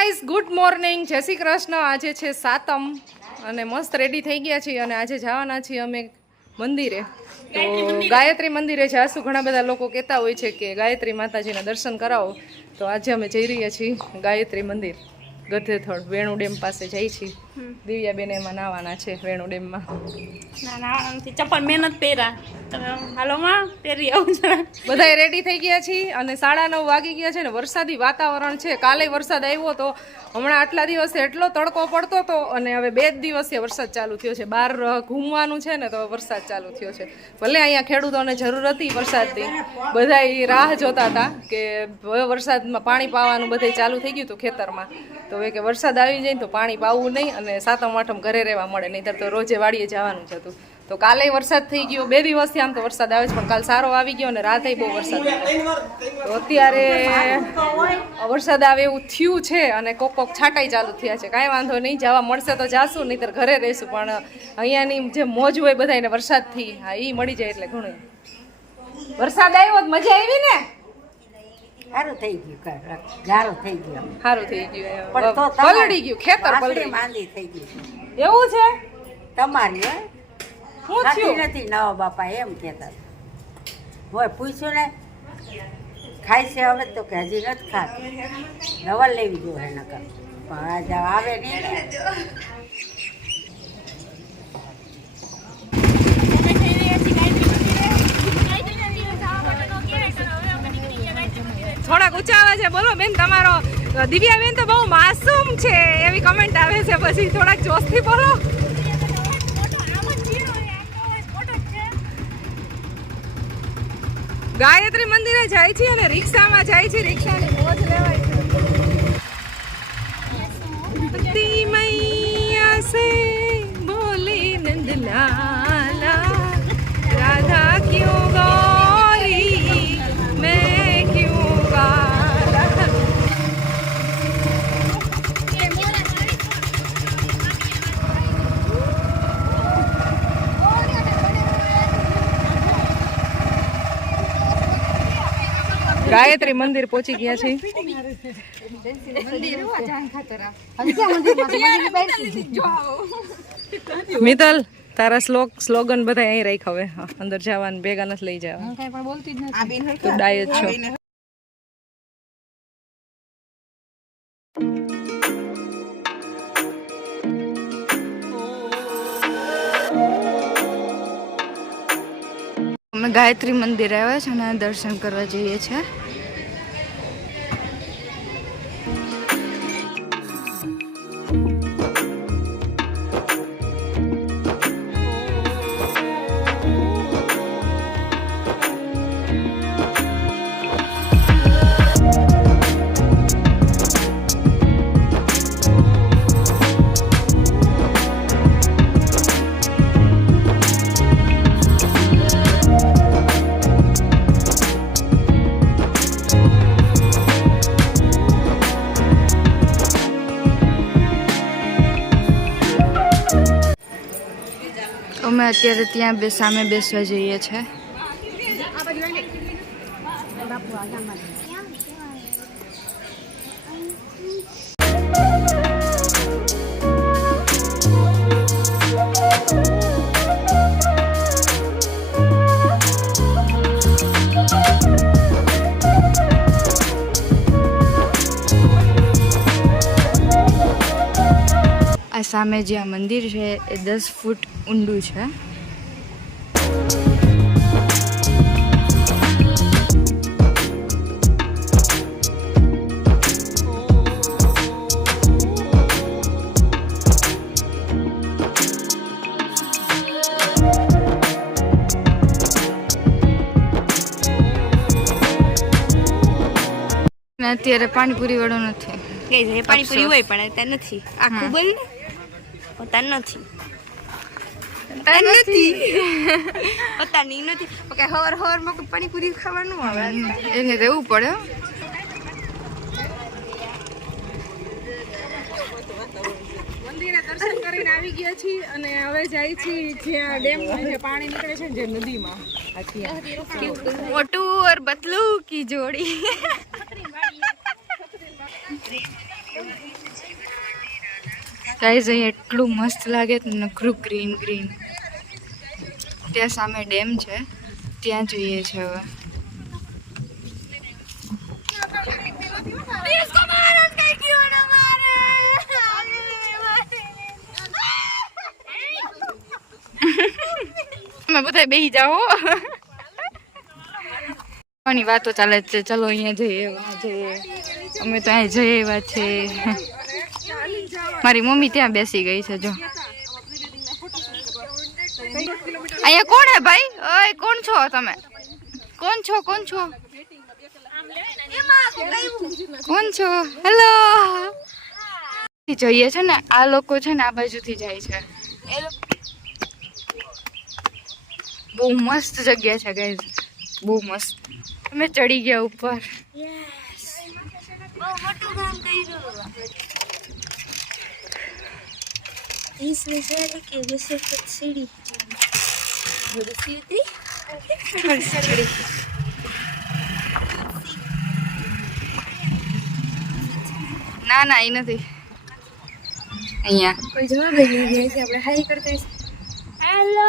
Guys, good morning, જય શ્રી કૃષ્ણ। આજે છે સાતમ અને મસ્ત રેડી થઈ ગયા છીએ અને આજે જવાના છીએ અમે મંદિરે। તો ગાયત્રી મંદિરે જાશું। ઘણા બધા લોકો કહેતા હોય છે કે ગાયત્રી માતાજીના દર્શન કરાવો, તો આજે અમે જઈ રહ્યા છીએ ગાયત્રી મંદિર ગધેથળ વેણુ ડેમ પાસે જઈ છીએ। દિવ્યાબેન એમાં નાવાના છે વેણુ ડેમમાં। ચપ્પલ મહેનત પહેરા હાલોમાં પહેરી આવું જરા। બધા રેડી થઈ ગયા છીએ અને 9:30 વાગી ગયા છે ને વરસાદી વાતાવરણ છે। કાલે વરસાદ આવ્યો તો, હમણાં આટલા દિવસે એટલો તડકો પડતો હતો અને હવે 2 દિવસથી વરસાદ ચાલુ થયો છે। બહાર ઘૂમવાનું છે ને તો વરસાદ ચાલુ થયો છે। ભલે અહીંયા ખેડૂતોને જરૂર હતી વરસાદની, બધા રાહ જોતા હતા કે હવે વરસાદમાં પાણી પાવાનું બધે ચાલુ થઈ ગયું હતું ખેતરમાં, તો હવે કે વરસાદ આવી જાય તો પાણી પાવું નહીં અને સાતમ આઠમ ઘરે રહેવા મળે, નહીંતર તો રોજે વાડીએ જવાનું જ હતું। તો કાલે વરસાદ થઈ ગયો, 2 દિવસથી આમ તો વરસાદ આવે છે પણ કાલ સારો આવી ગયો અને રાતે બહુ વરસાદ હતો। તો અત્યારે વરસાદ આવે એવું થયું છે અને કોક છાંટાઈ ચાલુ થયા છે। કાંઈ વાંધો નહીં, જવા મળશે તો જાશું, નહીંતર ઘરે રહીશું, પણ અહીંયાની જે મોજ હોય બધાને વરસાદથી, હા એ મળી જાય એટલે ઘણું। વરસાદ આવ્યો મજા આવી ને? સારું થઈ ગયું, ગારો થઈ ગયો, સારું થઈ ગયું, પલળી ગયું ખેતર, પલળી માંદી થઈ ગઈ। એવું છે તમારી શું થયું નથી નવા બાપા એમ કહેતા હોય, પૂછ્યું ને ખાય છે હવે તો કે હજી નથી ખાતી, દવા લેવી જોઈએ નકર, પણ આજે આવે નહીં ને। થોડાક ઊંચા આવે છે, બોલો બેન તમારો। દિવ્યાબેન તો બહુ માસૂમ છે એવી કમેન્ટ આવે છે, પછી થોડાક જોશથી બોલો। ગાયત્રી મંદિરે જાય છે અને રિક્ષામાં જાય છે, રિક્ષાની મોજ લેવાય છે। મૈયા સે બોલે નંદલાલા રાધા ક્यों गौरी मैं क्यों गाला। ગાયત્રી મંદિર પહોંચી ગયા છે। મિતલ, તારા સ્લોગન બધા અહીં રાખ, હવે અંદર જવાનું ભેગા નથી લઈ જવા, તું ડાય જ છો। અમે ગાયત્રી મંદિર આવ્યા છે અને દર્શન કરવા જઈએ છીએ। અમે અત્યારે ત્યાં સામે બેસવા જઈએ છીએ। આ સામે જે આ મંદિર છે એ 10 ફૂટ ઊંડું છે। અત્યારે પાણીપુરી વાળો નથી, પાણીપુરી હોય પણ ત્યાં નથી, આખું બોલ ને ત્યાં નથી, પોતાની નથી, હવારમાં કોઈ પાણીપુરી ખાવાનું આવે એને રહેવું પડે। મંદિરે દર્શન કરીને આવી ગયા છીએ અને હવે જાય છીએ જ્યાં ડેમનું જે પાણી નીકળે છે જે નદીમાં। મોટું और बतलू की जोड़ी। ગાઈઝ અહીં એટલું મસ્ત લાગે નખરું ગ્રીન ગ્રીન. ત્યાં સામે ડેમ છે, ત્યાં જઈએ છે હવે. તમે બધા બેસી જાઓ. ની વાતો ચાલે છે, ચલો અહીંયા જઈએ, વहाँ જઈએ. અમે તો અહીં જઈએ એવા છે. મારી મમ્મી ત્યાં બેસી ગઈ છે. જો અહીંયા કોણ હે ભાઈ? ઓય કોણ છો તમે? કોણ છો? કોણ છો? કોણ છો? હેલો. જોઈએ છે ને આ લોકો છે ને આ બાજુથી જાય છે. બહુ મસ્ત જગ્યા છે ગાઈઝ, બહુ મસ્ત. અમે ચડી ગયા ઉપર. ના ના એ નથી. અહીંયા કોઈ જવાબ જ નહીં દે છે. આપણે હાઈ કરતા હેલો.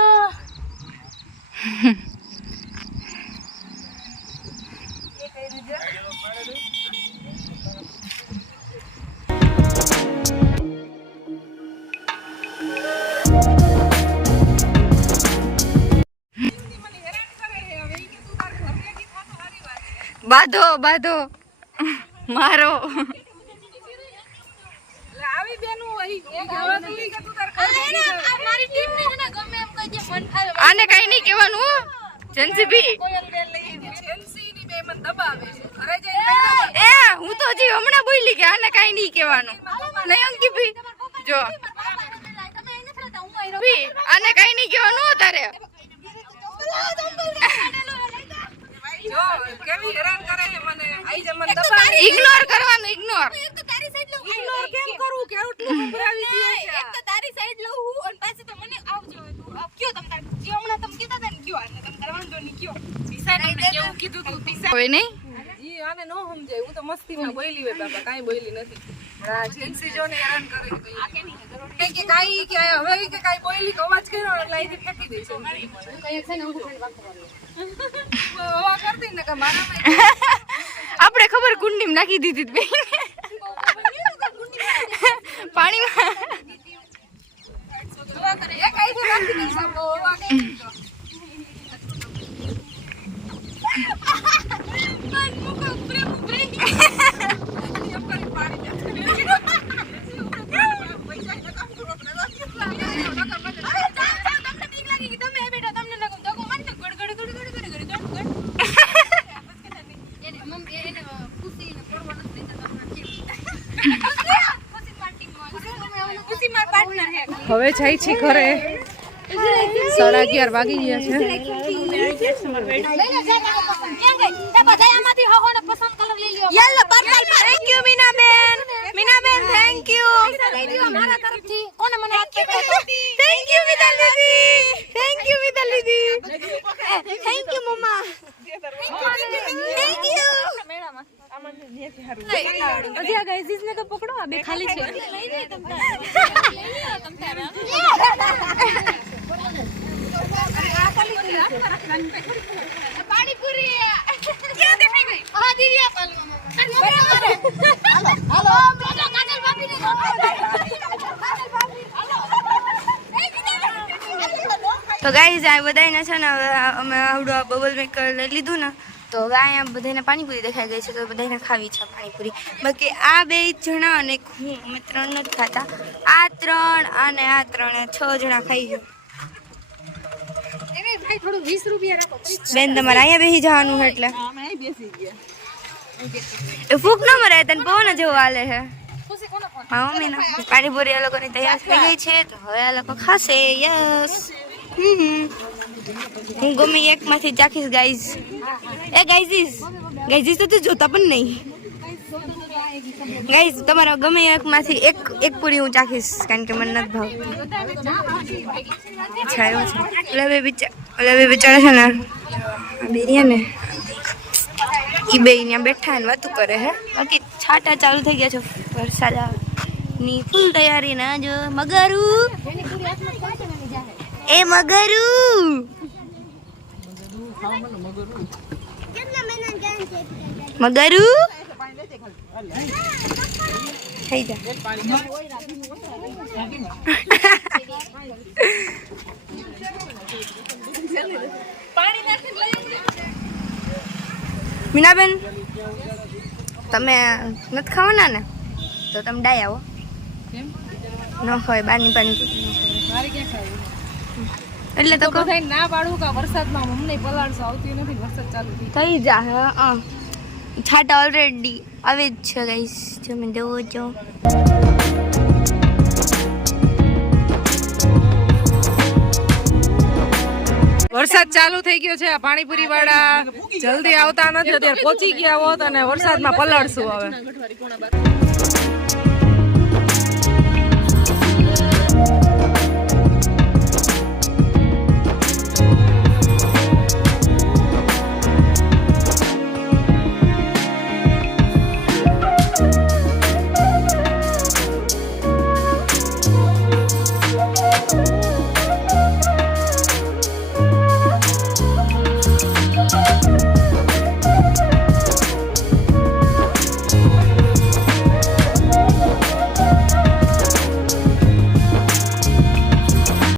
બાંધો બાંધો મારો. આવી બેનું અહીં કહેવાતું નહીં કે તું તાર મારી ટીમ ને ને ગમે એમ કહી દે મન થાય. આને કઈ નહીં કહેવાનું હો જેન્સી ભી. કોયલ બેન લઈ જેન્સી ની બે મન દબાવે છે. ઘરે જઈને એ હું તો હજી હમણાં બોલી કે આને કઈ નહીં કહેવાનું. નહીં અંકી ભી જો ભી આને કઈ નહીં કહેવાનું હો તારે. જો કેવી હેરાન કરે છે મને. આઈ જ મન દબાવે. ઇગ્નોર કરવાનું, ઇગ્નોર. ઇગ્નોર કેમ કરું કે આટલું સંભળાવી દે છે. એક તો તારી સાઈડ લઉં હું અને પાછી તો મને આવજો તું. કયો તમ તાર જે હમણાં તમે કીધા હતા ને કયો આને તમ તાર વાંધો નહીં કયો. દિશાને મેં કેવું કીધું તું દિશા. હવે નહીં ઈ આને નો સમજાય. હું તો મસ્તીમાં બોલી વે બાબા, કાઈ બોલી નથી. હા જેન્સી જો ને હેરાન કરે છે. આ કે નહીં કે કાઈ કે હવે કે કાઈ બોલી કે અવાજ કર્યો એટલે અહીંથી ફેંકી દે છે. કઈ છે ને હું હવા કરતી ને કે મારામાં આપણે ખબર કુંડીમાં નાખી દીધી બેન પાણીમાં. હવા કરે એ કાઈ તો રાખી દે છે. હવા કરે હવે જાય છે ઘરે. 11:30 વાગી ગયા છે. Yellow purple thank you Meenaben. Meenaben thank you મારા તરફથી. કોને મને આપી thank you Mital didi. Thank you Mital didi. Thank you મમ્મા. થેન્ક યુ મેળામાં અજી આ ગાઈઝ ને તો પકડો. આ બે ખાલી છે. પાણીપુરી ક્યાં દેખાઈ ગઈ? હા દીદી આ હાલો કાજલ ભાભી ને તો ગાઈઝ આ બધાને છે ને હવે અમે આવડું આ બબલ મેકર લઈ લીધું ને તો હવે અહીંયા બધાને પાણીપુરી દેખાઈ ગઈ છે તો બધાને ખાવી છે પાણીપુરી. બાકી આ 2 જણા અને હું અમે 3 નથી ખાતા. આ 3 અને આ 3 6 જણા ખાઈ છે. થોડું 20 રૂપિયા રાખો. બેન તમારે અહીંયા બેસી જવાનું છે એટલે અમે અહીં બેસી ગયા. એ ફૂક ન મરાય તને પવન જેવું હાલે છે. મારા મમ્મીને પાણીપુરી આ લોકોની તૈયાર થઈ ગઈ છે તો હવે આ લોકો ખાશે. યસ હું ગમે એકમાંથી ચાખીશ ગાઈઝ. એ ગાઈઝીસ તો તું જોતા પણ નહીં. ગાઈઝ તમારા ગમે એકમાંથી એક પૂરી હું ચાખીશ કારણ કે મને નથી ભાવતી. છાયો છે ઓલા બે બિચારા છે ને બિરયાની ઈ બે અહીંયા બેઠા ને વાતું કરે હે બાકી છાટા ચાલુ થઈ ગયા છે વરસાદ ની ફૂલ તૈયારી ના જો મગરું એ મગરું મગરું થઈ જા મીનાબેન તમે નથી ખાવાના ને તો તમે ડાય આવો ન હોય બહારની પાણી એટલે તો કહું બધાય ના પાડું કે વરસાદમાં અમને પલાળશો આવતી નથી વરસાદ ચાલુ થઈ જા હા છાટા ઓલરેડી આવે જ છે ગાઈસ તમે જોવો છો વરસાદ ચાલુ થઈ ગયો છે આ પાણીપુરી વાળા જલ્દી આવતા નથી અત્યારે પહોંચી ગયા હોત અને વરસાદમાં પલાળશું હવે